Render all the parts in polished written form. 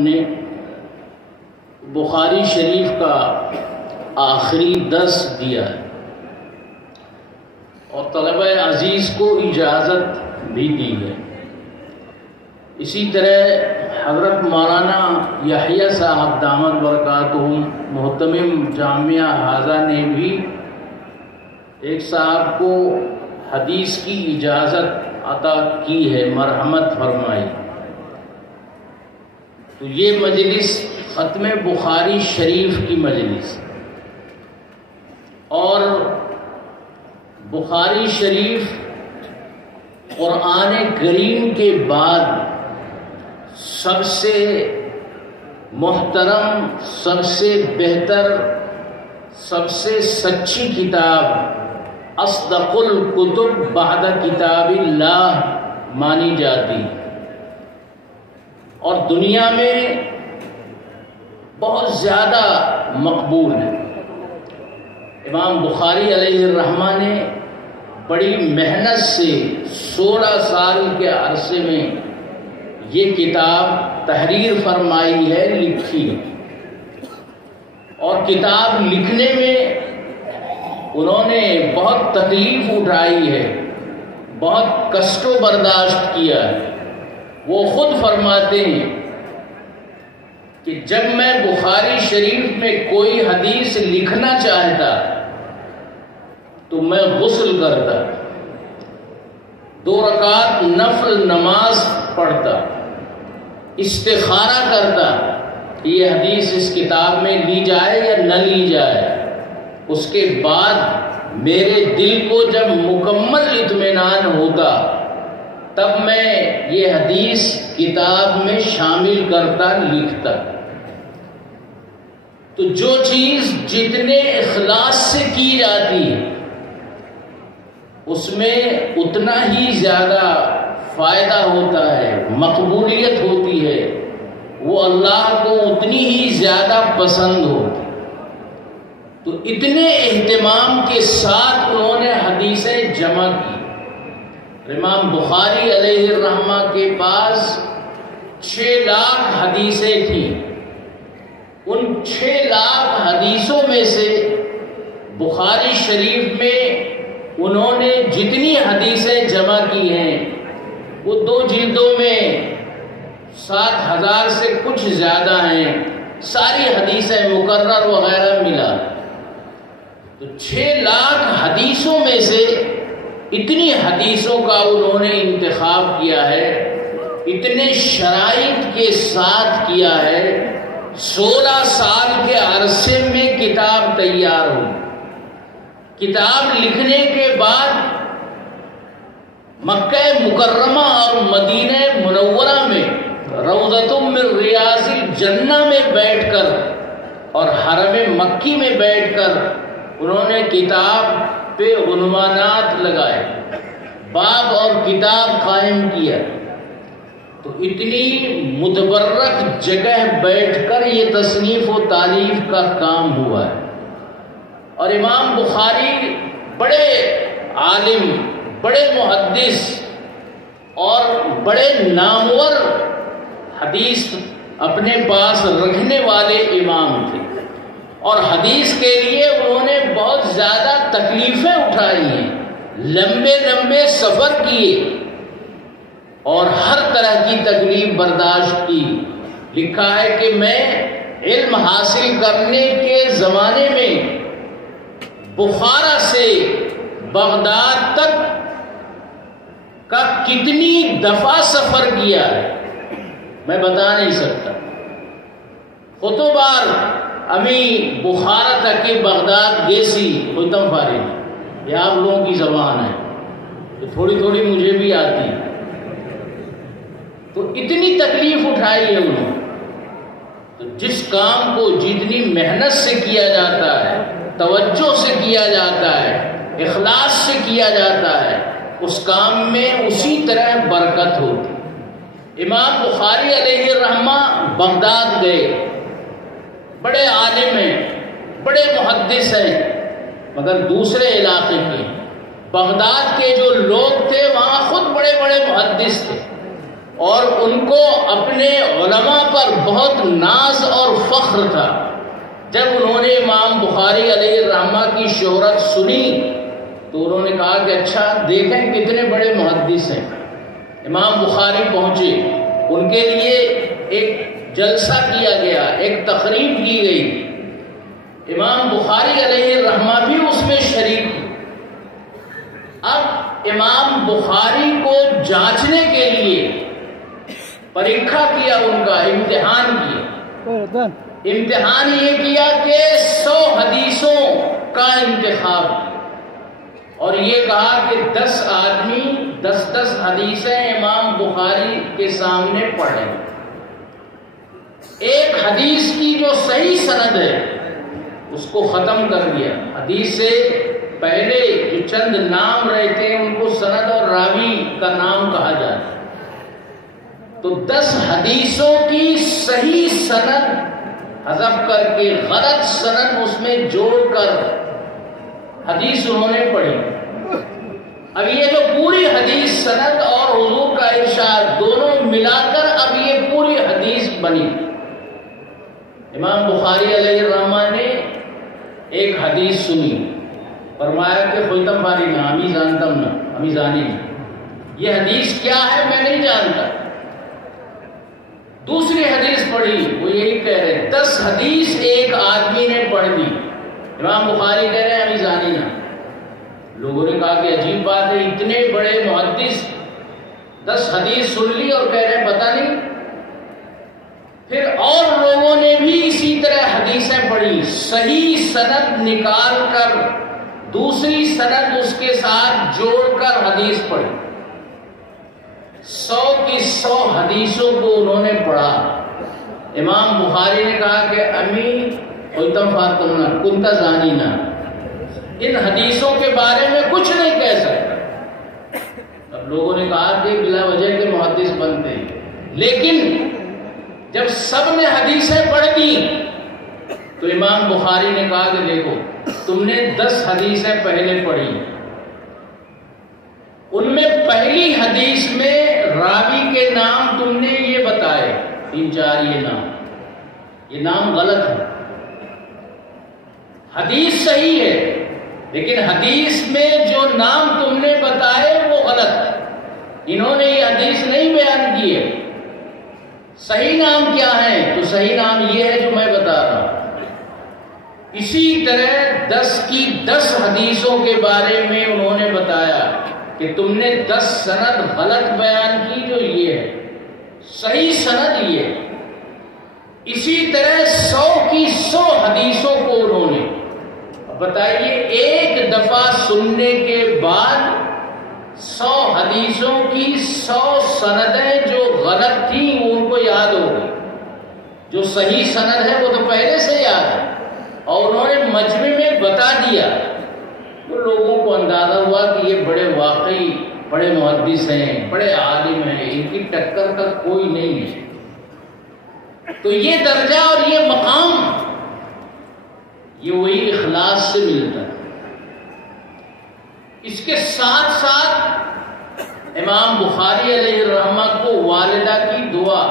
نے بخاری شریف کا آخری درس دیا ہے اور طلبہ عزیز کو اجازت بھی دی ہے۔ اسی طرح حضرت مولانا یحییٰ صاحب دامت برکاتہم محتمم جامعہ حاضہ نے بھی ایک صاحب کو حدیث کی اجازت عطا کی ہے، مرحمت فرمائی۔ تو یہ مجلس ختم بخاری شریف کی مجلس، اور بخاری شریف قرآن کریم کے بعد سب سے محترم، سب سے بہتر، سب سے سچی کتاب، اصدق الکتب بعد کتاب اللہ مانی جاتی، اور دنیا میں بہت زیادہ مقبول ہے۔ امام بخاری علیہ الرحمہ نے بڑی محنت سے 16 سال کے عرصے میں یہ کتاب تحریر فرمائی ہے، لکھی، اور کتاب لکھنے میں انہوں نے بہت تکلیف اٹھائی ہے، بہت کشٹ و برداشت کیا ہے۔ وہ خود فرماتے ہیں کہ جب میں بخاری شریف میں کوئی حدیث لکھنا چاہتا تو میں غسل کرتا، 2 رکعت نفل نماز پڑھتا، استخارہ کرتا کہ یہ حدیث اس کتاب میں لی جائے یا نہ لی جائے۔ اس کے بعد میرے دل کو جب مکمل اطمینان ہوتا تب میں یہ حدیث کتاب میں شامل کرتا، لکھتا۔ تو جو چیز جتنے اخلاص سے کی جاتی ہے اس میں اتنا ہی زیادہ فائدہ ہوتا ہے، مقبولیت ہوتی ہے، وہ اللہ کو اتنی ہی زیادہ پسند ہوتی۔ تو اتنے اہتمام کے ساتھ انہوں نے حدیثیں جمع کی۔ امام بخاری علیہ الرحمہ کے پاس 6 لاکھ حدیثیں تھیں۔ ان 6 لاکھ حدیثوں میں سے بخاری شریف میں انہوں نے جتنی حدیثیں جمع کی ہیں وہ 2 جلدوں میں 7,000 سے کچھ زیادہ ہیں، ساری حدیثیں مکرر وغیرہ ملا۔ تو 6 لاکھ حدیثوں میں سے اتنی حدیثوں کا انہوں نے انتخاب کیا ہے، اتنے شرائط کے ساتھ کیا ہے۔ 16 سال کے عرصے میں کتاب تیار ہوئی۔ کتاب لکھنے کے بعد مکہ مکرمہ اور مدینہ منورہ میں روضۃ من ریاض الجنہ میں بیٹھ کر اور حرم مکی میں بیٹھ کر انہوں نے کتاب پہ عنوانات لگائے، باب اور کتاب قائم کیا۔ تو اتنی متبرک جگہ بیٹھ کر یہ تصنیف و تالیف کا کام ہوا ہے۔ اور امام بخاری بڑے عالم، بڑے محدث اور بڑے نامور حدیث اپنے پاس رکھنے والے امام تھے، اور حدیث کے لیے انہوں نے بہت زیادہ تکلیفیں اٹھائی ہیں، لمبے لمبے سفر کیے اور ہر طرح کی تکلیف برداشت کی۔ لکھا ہے کہ میں علم حاصل کرنے کے زمانے میں بخارا سے بغداد تک کا کتنی دفعہ سفر کیا ہے میں بتا نہیں سکتا۔ خطو بار امی بخارا تک کے بغداد گیسی ختم فارغ، یہ آپ لوگوں کی زبان ہے، تو تھوڑی تھوڑی مجھے بھی آتی ہے۔ تو اتنی تکلیف اٹھائی ہے انہوں نے۔ تو جس کام کو جتنی محنت سے کیا جاتا ہے، توجہ سے کیا جاتا ہے، اخلاص سے کیا جاتا ہے، اس کام میں اسی طرح برکت ہوتی۔ امام بخاری علیہ الرحمہ بغداد گئے، بڑے عالم ہیں، بڑے محدث ہیں، مگر دوسرے علاقے کے۔ بغداد کے جو لوگ تھے وہاں خود بڑے بڑے محدث تھے، اور ان کو اپنے علماء پر بہت ناز اور فخر تھا۔ جب انہوں نے امام بخاری علیہ الرحمہ کی شہرت سنی تو انہوں نے کہا کہ اچھا دیکھیں کتنے بڑے محدث ہیں۔ امام بخاری پہنچے، ان کے لیے ایک جلسہ کیا گیا، ایک تقریب کی گئی، امام بخاری علیہ الرحمہ بھی اس میں شریک ہوئے۔ اب امام بخاری کو جانچنے کے لیے پریکھا کیا، ان کا امتحان کیا۔ امتحان یہ کیا کہ 100 حدیثوں کا انتخاب، اور یہ کہا کہ 10 آدمی 10 حدیثیں امام بخاری کے سامنے پڑھیں۔ ایک حدیث کی جو صحیح سند ہے اس کو ختم کر دیا۔ حدیث سے پہلے جو چند نام رہتے ہیں ان کو سند اور راوی کا نام کہا جاتا ہے۔ تو 10 حدیثوں کی صحیح سند حذف کر کے غلط سند اس میں جوڑ کر حدیث انہوں نے پڑھی۔ اب یہ جو پوری حدیث سند اور حضور کا ارشاد دونوں ملا کر اب یہ پوری حدیث بنی۔ امام بخاری علیہ الرحمہ نے ایک حدیث سنی، فرمایا کہ خلتم باری میں ہمیں جانتا ہوں نا، ہمیں جانی یہ حدیث کیا ہے میں نہیں جانتا۔ دوسری حدیث پڑھی، وہ یہی کہہ رہے 10 حدیث ایک آدمی نے پڑھ دی، امام بخاری کہہ رہے ہیں ہمیں جانی نا۔ لوگوں نے کہا کہ عجیب بات ہے، اتنے بڑے محدث 10 حدیث سن لی اور کہہ رہے پتہ نہیں۔ پھر اور لوگوں نے بھی اسی طرح حدیثیں پڑھی، صحیح سند نکال کر دوسری سند اس کے ساتھ جوڑ کر حدیث پڑھی۔ 100 کی 100 حدیثوں کو انہوں نے پڑھا۔ امام بخاری نے کہا کہ امی خلتم فاتمنا کنتا زانینا، ان حدیثوں کے بارے میں کچھ نہیں کہہ سکتا۔ اب لوگوں نے کہا کہ بلا وجہ کے محدث بنتے ہیں، لیکن جب سب نے حدیثیں پڑھ دی تو امام بخاری نے کہا کہ دیکھو تم نے 10 حدیثیں پہلے پڑھی، ان میں پہلی حدیث میں راوی کے نام تم نے یہ بتائے 3-4 یہ نام غلط ہے۔ حدیث صحیح ہے لیکن حدیث میں جو نام تم نے بتائے وہ غلط ہے، انہوں نے یہ حدیث نہیں بیان کی ہے۔ صحیح نام کیا ہے؟ تو صحیح نام یہ ہے جو میں بتا رہا ہوں۔ اسی طرح 10 کی 10 حدیثوں کے بارے میں انہوں نے بتایا کہ تم نے 10 سند غلط بیان کی جو یہ ہے، صحیح سند یہ ہے۔ اسی طرح 100 کی 100 حدیثوں کو انہوں نے بتائیے، ایک دفعہ سننے کے بعد 100 حدیثوں کی 100 سندیں جو غلط تھیں ان کو یاد ہو گئی، جو صحیح سند ہے وہ تو پہلے سے یاد ہے، اور انہوں نے مجمع میں بتا دیا تو لوگوں کو اندازہ ہوا کہ یہ بڑے واقعی بڑے محدث ہیں، بڑے عالم ہیں، ان کی ٹکر کا کوئی نہیں ہے۔ تو یہ درجہ اور یہ مقام یہ وہی اخلاص سے ملتا ہے۔ اس کے ساتھ ساتھ امام بخاری علیہ الرحمہ کو والدہ کی دعا،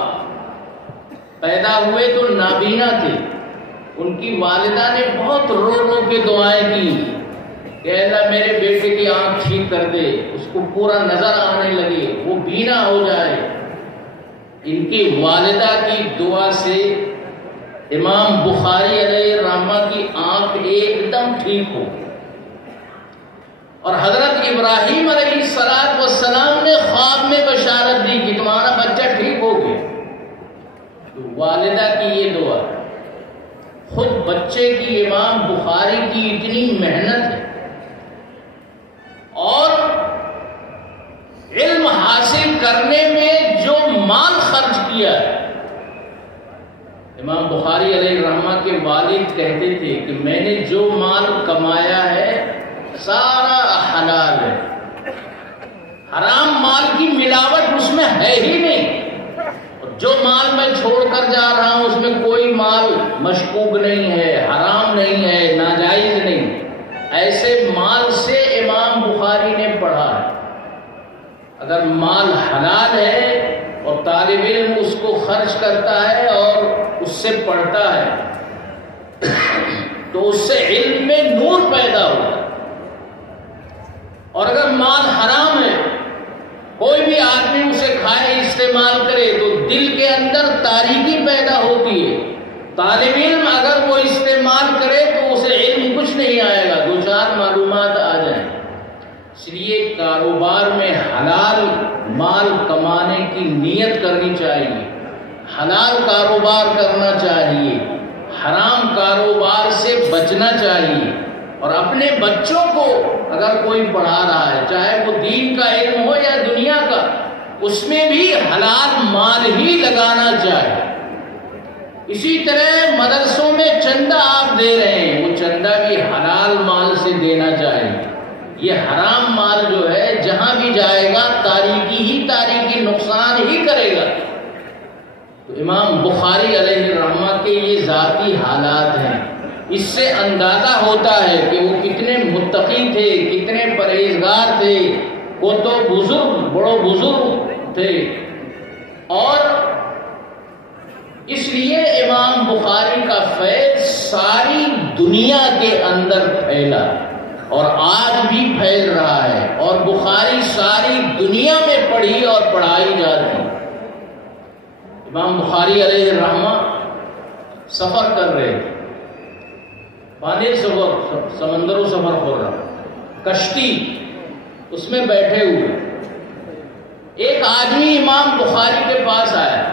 پیدا ہوئے تو نابینا تھے، ان کی والدہ نے بہت رو رو کے دعائیں کی کہ اللہ میرے بیٹے کی آنکھ ٹھیک کر دے، اس کو پورا نظر آنے لگے، وہ بینا ہو جائے۔ ان کی والدہ کی دعا سے امام بخاری علیہ الرحمہ کی آنکھ ایک دم ٹھیک ہو، اور حضرت ابراہیم علیہ السلام نے خواب میں بشارت دی کہ تمہارا بچہ ٹھیک ہو گیا۔ تو والدہ کی یہ دعا، خود بچے کی امام بخاری کی اتنی محنت ہے، اور علم حاصل کرنے میں جو مال خرچ کیا ہے۔ امام بخاری علیہ الرحمہ کے والد کہتے تھے کہ میں نے جو مال کمایا ہے سارا حلال ہے، حرام مال کی ملاوٹ اس میں ہے ہی نہیں، اور جو مال میں چھوڑ کر جا رہا ہوں اس میں کوئی مال مشکوک نہیں ہے، حرام نہیں ہے، ناجائز نہیں۔ ایسے مال سے امام بخاری نے پڑھا ہے۔ اگر مال حلال ہے اور طالب علم اس کو خرچ کرتا ہے اور اس سے پڑھتا ہے تو اس سے علم میں نور پیدا ہوتا ہے. اور اگر مال حرام ہے، کوئی بھی آدمی اسے کھائے استعمال کرے تو دل کے اندر تاریکی پیدا ہوتی ہے. طالب علم اگر وہ استعمال کرے تو اسے علم کچھ نہیں آئے گا، دو چار معلومات آ جائیں. اس لیے کاروبار میں حلال مال کمانے کی نیت کرنی چاہیے، حلال کاروبار کرنا چاہیے، حرام کاروبار سے بچنا چاہیے. اور اپنے بچوں کو اگر کوئی پڑھا رہا ہے، چاہے وہ دین کا علم ہو یا دنیا کا، اس میں بھی حلال مال ہی لگانا چاہیے. اسی طرح مدرسوں میں چندہ آپ دے رہے ہیں، وہ چندہ بھی حلال مال سے دینا چاہیے. یہ حرام مال جو ہے جہاں بھی جائے گا تاریکی ہی تاریکی نقصان ہی کرے گا. تو امام بخاری علیہ الرحمہ کے یہ ذاتی حالات ہیں. اس سے اندازہ ہوتا ہے کہ وہ کتنے متقی تھے، کتنے پرہیزگار تھے، وہ تو بزرگ بڑو بزرگ تھے. اور اس لیے امام بخاری کا فیض ساری دنیا کے اندر پھیلا اور آج بھی پھیل رہا ہے. اور بخاری ساری دنیا میں پڑھی اور پڑھائی جاتی. امام بخاری علیہ الرحمہ سفر کر رہے تھے، پانی سفر، سمندر و سفر ہو رہا، کشتی اس میں بیٹھے ہوئے. ایک آدمی امام بخاری کے پاس آیا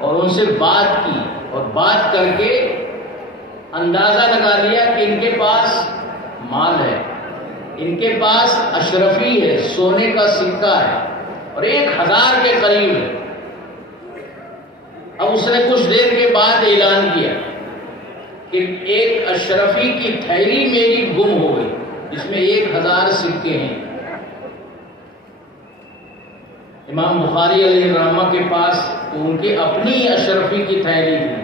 اور ان سے بات کی، اور بات کر کے اندازہ لگا لیا کہ ان کے پاس مال ہے، ان کے پاس اشرفی ہے، سونے کا سکہ ہے اور 1000 کے قریب ہے. اب اس نے کچھ دیر کے بعد اعلان کیا کہ ایک اشرفی کی تھیلی میری گم ہو گئی، جس میں 1000 سکے ہیں. امام بخاری علیہ الرحمہ کے پاس تو ان کی اپنی اشرفی کی تھیلی تھی،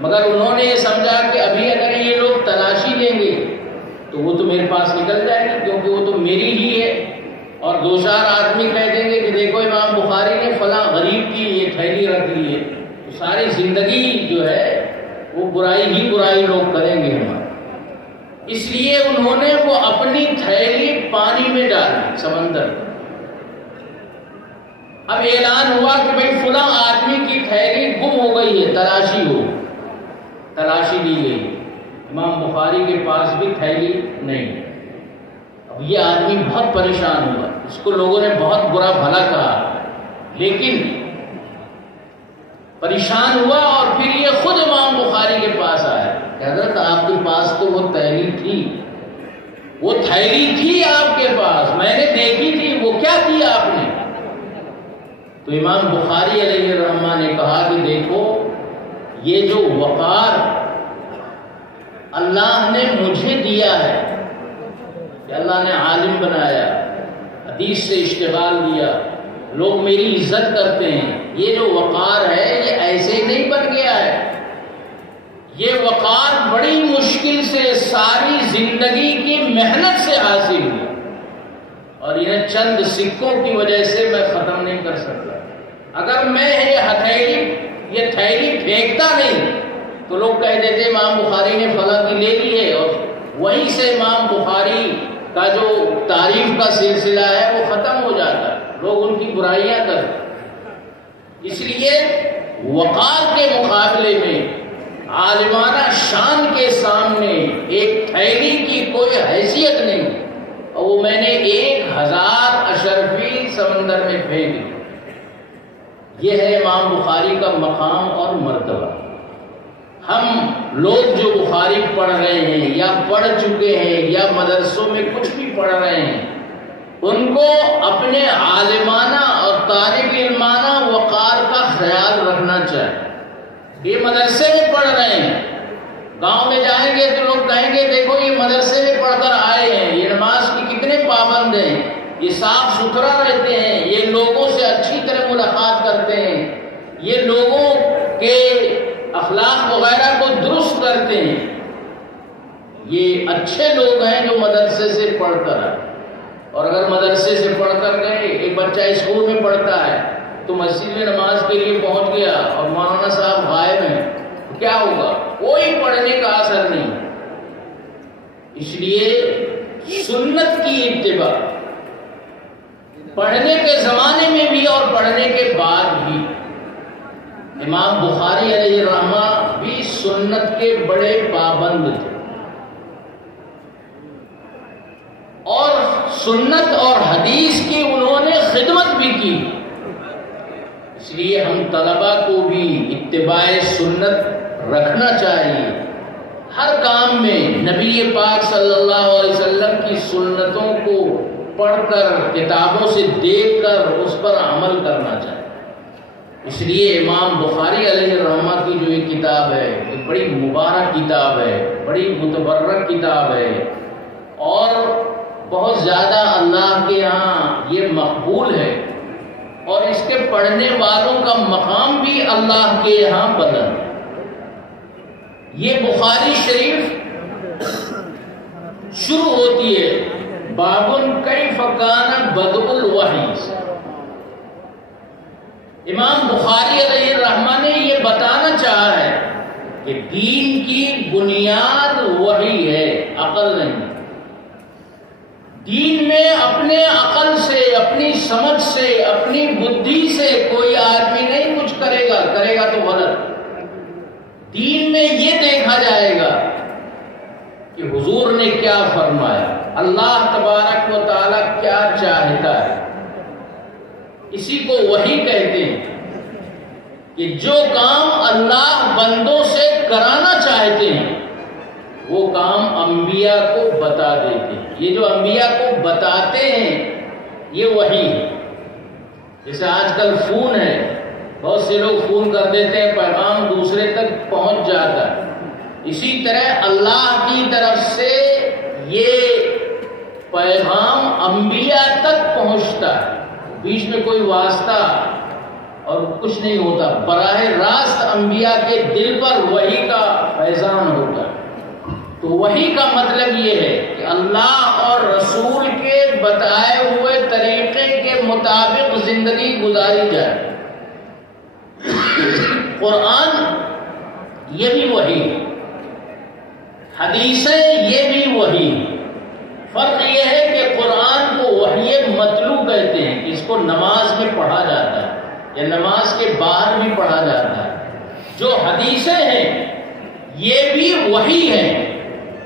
مگر انہوں نے یہ سمجھا کہ ابھی اگر یہ لوگ تلاشی لیں گے تو وہ تو میرے پاس نکل جائے گی، کیونکہ وہ تو میری ہی ہے. اور 2-4 آدمی کہہ دیں گے کہ دیکھو امام بخاری نے فلاں غریب کی یہ تھیلی رکھ لی ہے، تو ساری زندگی جو ہے وہ برائی ہی برائی لوگ کریں گے ہمارے. اس لیے انہوں نے وہ اپنی تھیلی پانی میں ڈالی، سمندر. اب اعلان ہوا کہ بھئی فلاں آدمی کی تھیلی گم ہو گئی ہے، تلاشی لی گئی. امام بخاری کے پاس بھی تھیلی نہیں. اب یہ آدمی بہت پریشان ہوا، اس کو لوگوں نے بہت برا بھلا کہا، لیکن پریشان ہوا. اور پھر یہ خود امام بخاری کے پاس آیا کہ حضرت آپ کے پاس تو وہ تھیلی تھی آپ کے پاس، میں نے دیکھی تھی، وہ کیا کیا آپ نے؟ تو امام بخاری علیہ الرحمہ نے کہا کہ دیکھو، یہ جو وقار اللہ نے مجھے دیا ہے، کہ اللہ نے عالم بنایا، حدیث سے اشتغال دیا، لوگ میری عزت کرتے ہیں، یہ جو وقار ہے یہ ایسے ہی نہیں بن گیا ہے. یہ وقار بڑی مشکل سے ساری زندگی کی محنت سے حاصل ہوا، اور انہیں چند سکوں کی وجہ سے میں ختم نہیں کر سکتا. اگر میں یہ تھیلی پھینکتا نہیں تو لوگ کہہ دیتے امام بخاری نے فلاں کی لے لی ہے، اور وہیں سے امام بخاری کا جو تعریف کا سلسلہ ہے وہ ختم ہو جاتا ہے، لوگ ان کی برائیاں کرتے. اس لیے وقار کے مقابلے میں، عالمانہ شان کے سامنے ایک تھیلی کی کوئی حیثیت نہیں. اور وہ میں نے 1000 اشرفی سمندر میں پھینک دی. یہ ہے امام بخاری کا مقام اور مرتبہ. ہم لوگ جو بخاری پڑھ رہے ہیں یا پڑھ چکے ہیں یا مدرسوں میں کچھ بھی پڑھ رہے ہیں، ان کو اپنے عالمانہ اور طالب علمانہ وقار کا خیال رکھنا چاہیے. یہ مدرسے میں پڑھ رہے ہیں، گاؤں میں جائیں گے تو لوگ کہیں گے دیکھو یہ مدرسے میں پڑھ کر آئے ہیں، یہ نماز کی کتنے پابند ہیں، یہ صاف ستھرا رہتے ہیں، یہ لوگوں سے اچھی طرح ملاقات کرتے ہیں، یہ لوگوں کے اخلاق وغیرہ کو درست کرتے ہیں. یہ اچھے لوگ ہیں جو مدرسے سے پڑھ کر آئے. اور اگر مدرسے سے پڑھ کر گئے، ایک بچہ اسکول میں پڑھتا ہے تو مسجد میں نماز کے لیے پہنچ گیا اور مولانا صاحب غائب ہیں، تو کیا ہوگا؟ کوئی پڑھنے کا اثر نہیں۔ اس لیے سنت کی اتباع پڑھنے کے زمانے میں بھی اور پڑھنے کے بعد بھی۔ امام بخاری علیہ الرحمہ بھی سنت کے بڑے پابند تھے، اور سنت اور حدیث کی انہوں نے خدمت بھی کی۔ اس لیے ہم طلباء کو بھی اتباع سنت رکھنا چاہیے۔ ہر کام میں نبی پاک صلی اللہ علیہ وسلم کی سنتوں کو پڑھ کر، کتابوں سے دیکھ کر اس پر عمل کرنا چاہیے۔ اس لیے امام بخاری علیہ الرحمہ کی جو یہ کتاب ہے، ایک بڑی مبارک کتاب ہے، بڑی متبرک کتاب ہے، اور بہت زیادہ اللہ کے ہاں یہ مقبول ہے، اور اس کے پڑھنے والوں کا مقام بھی اللہ کے یہاں بلند ہے۔ یہ بخاری شریف شروع ہوتی ہے بابن کیف کان بدء الوحی سے۔ امام بخاری علیہ الرحمہ نے یہ بتانا چاہا ہے کہ دین کی بنیاد وحی ہے، عقل نہیں۔ دین میں اپنے عقل سے، اپنی سمجھ سے، اپنی بدھی سے کوئی آدمی نہیں کچھ کرے گا تو غلط۔ دین میں یہ دیکھا جائے گا کہ حضور نے کیا فرمایا، اللہ تبارک و تعالی کیا چاہتا ہے۔ اسی کو وحی کہتے ہیں کہ جو کام اللہ بندوں سے کرانا چاہتے ہیں وہ کام انبیاء کو بتا دیتے ہیں۔ یہ جو انبیاء کو بتاتے ہیں یہ وحی ہے۔ جیسے آج کل فون ہے، بہت سے لوگ فون کر دیتے ہیں، پیغام دوسرے تک پہنچ جاتا ہے۔ اسی طرح اللہ کی طرف سے یہ پیغام انبیاء تک پہنچتا ہے، بیچ میں کوئی واسطہ اور کچھ نہیں ہوتا، براہ راست انبیاء کے دل پر وحی کا فیضان ہوتا ہے۔ تو وحی کا مطلب یہ ہے کہ اللہ اور رسول کے بتائے ہوئے طریقے کے مطابق زندگی گزاری جائے۔ قرآن یہ بھی وحی، حدیثیں یہ بھی وحی۔ فرق یہ ہے کہ قرآن کو وحی مطلوع کہتے ہیں کہ اس کو نماز میں پڑھا جاتا ہے یا نماز کے بعد بھی پڑھا جاتا ہے۔ جو حدیثیں ہیں یہ بھی وحی ہیں۔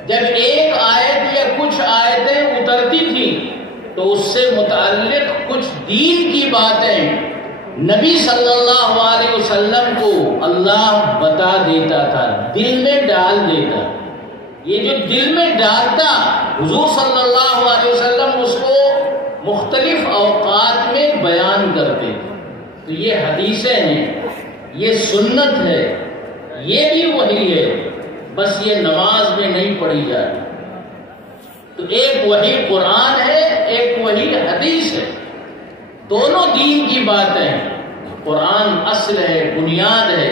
جب ایک آیت یا کچھ آیتیں اترتی تھیں تو اس سے متعلق کچھ دین کی باتیں نبی صلی اللہ علیہ وسلم کو اللہ بتا دیتا تھا، دل میں ڈال دیتا۔ یہ جو دل میں ڈالتا حضور صلی اللہ علیہ وسلم اس کو مختلف اوقات میں بیان کرتے تھے۔ تو یہ حدیثیں ہیں، یہ سنت ہے، یہ بھی وحی ہے، بس یہ نماز میں نہیں پڑھی جاتی۔ تو ایک وحی قرآن ہے، ایک وحی حدیث ہے، دونوں دین کی باتیں ہیں۔ قرآن اصل ہے، بنیاد ہے،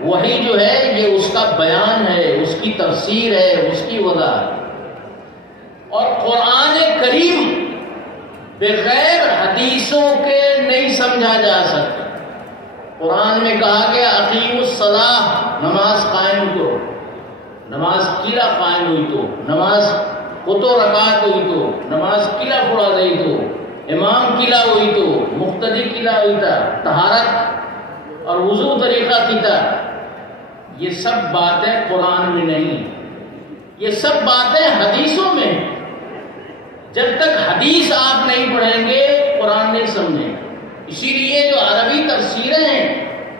وحی جو ہے یہ اس کا بیان ہے، اس کی تفسیر ہے، اس کی وضاحت۔ اور قرآن کریم بغیر حدیثوں کے نہیں سمجھا جا سکتا۔ قرآن میں کہا گیا اقیم الصلاۃ، نماز قائم کرو، نماز کیلا قائم ہوئی تو، نماز قطو رکعت ہوئی تو، نماز کیلا پڑا گئی تو، امام کیلا ہوئی تو، مقتدی کیلا ہوئی تھا، طہارت اور وضو طریقہ کی تھا۔ یہ سب باتیں قرآن میں نہیں، یہ سب باتیں حدیثوں میں۔ جب تک حدیث آپ نہیں پڑھیں گے قرآن نہیں سمجھیں گے۔ اسی لیے جو عربی تفسیریں ہیں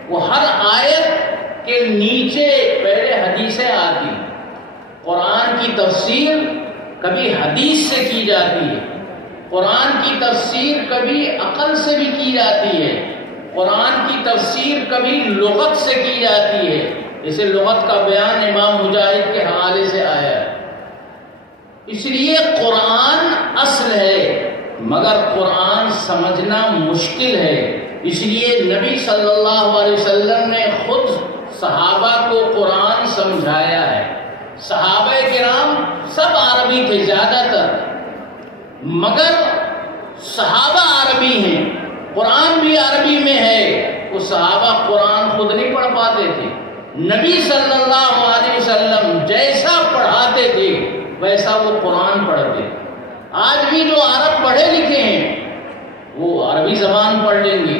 وہ ہر آیت کے نیچے پہلے حدیثیں آتی۔ قرآن کی تفسیر کبھی حدیث سے کی جاتی ہے، قرآن کی تفسیر کبھی عقل سے بھی کی جاتی ہے، قرآن کی تفسیر کبھی لغت سے کی جاتی ہے۔ جیسے لغت کا بیان امام مجاہد کے حوالے سے آیا ہے۔ اس لیے قرآن اصل ہے مگر قرآن سمجھنا مشکل ہے۔ اس لیے نبی صلی اللہ علیہ وسلم نے خود صحابہ کو قرآن سمجھایا ہے۔ صحابہ کرام سب عربی تھے زیادہ تر، مگر صحابہ عربی ہیں قرآن بھی عربی میں ہے. وہ صحابہ قرآن خود نہیں پڑھ پاتے تھے. نبی صلی اللہ علیہ وسلم جیسا پڑھاتے تھے ویسا وہ قرآن پڑھتے. آج بھی جو عرب پڑھے لکھے ہیں وہ عربی زبان پڑھ لیں گے،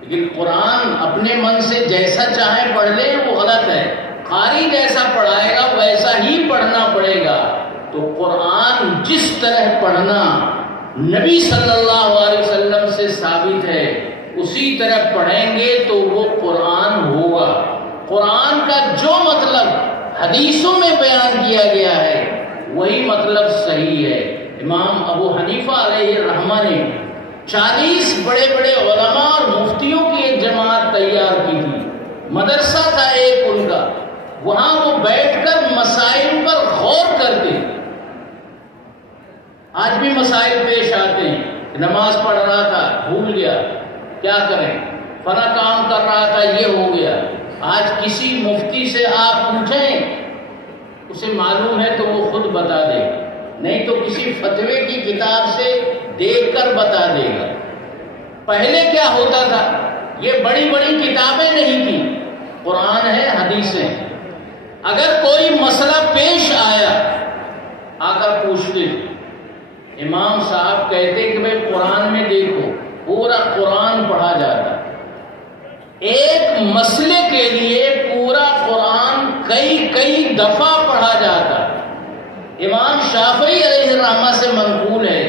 لیکن قرآن اپنے من سے جیسا چاہے پڑھ لے وہ غلط ہے. قاری جیسا پڑھائے گا ویسا ہی پڑھنا پڑے گا. تو قرآن جس طرح پڑھنا نبی صلی اللہ علیہ وسلم سے ثابت ہے اسی طرح پڑھیں گے تو وہ قرآن ہوگا. قرآن کا جو مطلب حدیثوں میں بیان کیا گیا ہے وہی مطلب صحیح ہے. امام ابو حنیفہ علیہ الرحمہ نے 40 بڑے بڑے علماء اور مفتیوں کی ایک جماعت تیار کی تھی. مدرسہ تھا ایک ان کا، وہاں وہ بیٹھ کر مسائل پر غور کرتے. آج بھی مسائل پیش آتے ہیں. نماز پڑھ رہا تھا بھول گیا، کیا کریں، فلاں کام کر رہا تھا یہ ہو گیا. آج کسی مفتی سے آپ پوچھیں اسے معلوم ہے تو وہ خود بتا دے، نہیں تو کسی فتوے کی کتاب سے دیکھ کر بتا دے گا. پہلے کیا ہوتا تھا، یہ بڑی بڑی کتابیں نہیں تھیں، قرآن ہے حدیثیں. اگر کوئی مسئلہ پیش آیا آ کر پوچھتے، امام صاحب کہتے کہ بھائی قرآن میں دیکھو، پورا قرآن پڑھا جاتا. ایک مسئلے کے لیے پورا قرآن کئی دفعہ پڑھا جاتا. امام شافعی علیہ الرحمہ سے منقول ہے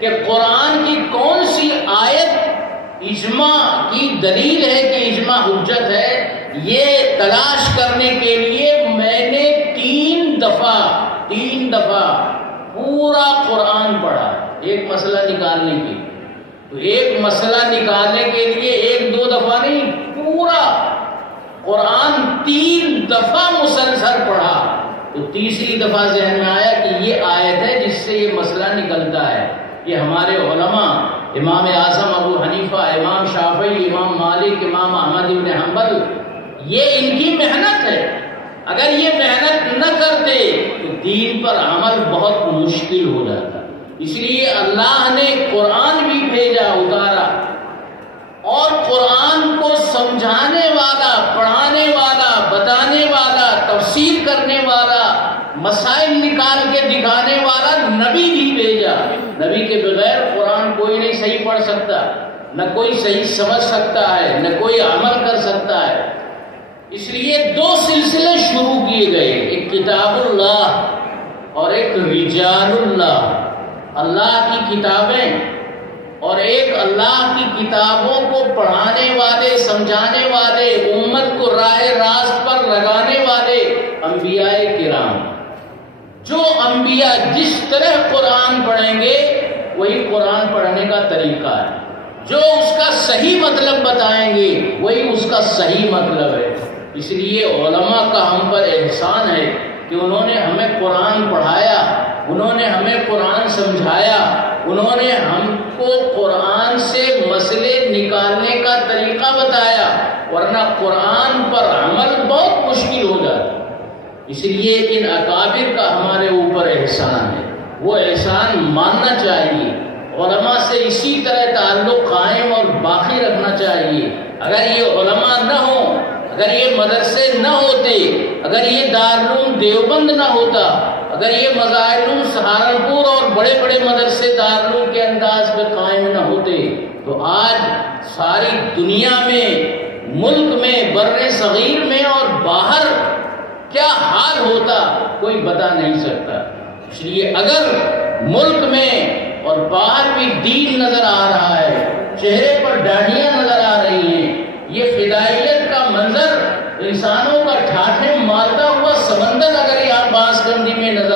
کہ قرآن کی کون سی آیت اجماع کی دلیل ہے کہ اجماع حجت ہے، یہ تلاش کرنے کے لیے میں نے 3 دفعہ پورا قرآن پڑھا ایک مسئلہ نکالنے کے. تو ایک مسئلہ نکالنے کے لیے 1-2 دفعہ نہیں، پورا قرآن 3 دفعہ مسلسل پڑھا. تو تیسری دفعہ ذہن میں آیا کہ یہ آیت ہے جس سے یہ مسئلہ نکلتا ہے. یہ ہمارے علماء امام اعظم ابو حنیفہ، امام شافعی، امام مالک، امام احمد بن حنبل، یہ ان کی محنت ہے. اگر یہ محنت نہ کرتے تو دین پر عمل بہت مشکل ہو جاتا. اس لیے اللہ نے قرآن بھی بھیجا، اتارا، اور قرآن کو سمجھانے والا، پڑھانے والا، بتانے والا، تفسیر کرنے والا، مسائل نکال کے دکھانے والا نبی بھی بھیجا. نبی کے بغیر قرآن کوئی نہیں صحیح پڑھ سکتا، نہ کوئی صحیح سمجھ سکتا ہے، نہ کوئی عمل کر سکتا ہے. اس لیے 2 سلسلے شروع کیے گئے، ایک کتاب اللہ اور ایک رجال اللہ. اللہ کی کتابیں اور ایک اللہ کی کتابوں کو پڑھانے والے، سمجھانے والے، امت کو راہ راست پر لگانے والے انبیاء کرام. جو انبیاء جس طرح قرآن پڑھیں گے وہی قرآن پڑھنے کا طریقہ ہے. جو اس کا صحیح مطلب بتائیں گے وہی اس کا صحیح مطلب ہے. اس لیے علماء کا ہم پر احسان ہے کہ انہوں نے ہمیں قرآن پڑھایا، انہوں نے ہمیں قرآن سمجھایا، انہوں نے ہم کو قرآن سے مسئلے نکالنے کا طریقہ بتایا، ورنہ قرآن پر عمل بہت مشکل ہو جاتا. اس لیے ان اکابر کا ہمارے اوپر احسان ہے، وہ احسان ماننا چاہیے. علماء سے اسی طرح تعلق قائم اور باقی رکھنا چاہیے. اگر یہ علماء نہ ہوں، اگر یہ مدرسے نہ ہوتے، اگر یہ دارالعلوم دیوبند نہ ہوتا، اگر یہ مظاہر سہارنپور اور بڑے بڑے مدرسے دارالعلوم کے انداز پہ قائم نہ ہوتے تو آج ساری دنیا میں، ملک میں، بر صغیر میں اور باہر کیا حال ہوتا کوئی بتا نہیں سکتا. اس لیے اگر ملک میں اور باہر بھی دین نظر آ رہا ہے، چہرے پر داڑھیاں نظر آ رہی ہیں، یہ فدائیت کا منظر، انسانوں کا ٹھاٹھے مارتا ہوا سمندر اگر یہاں بانس گنڈی میں نظر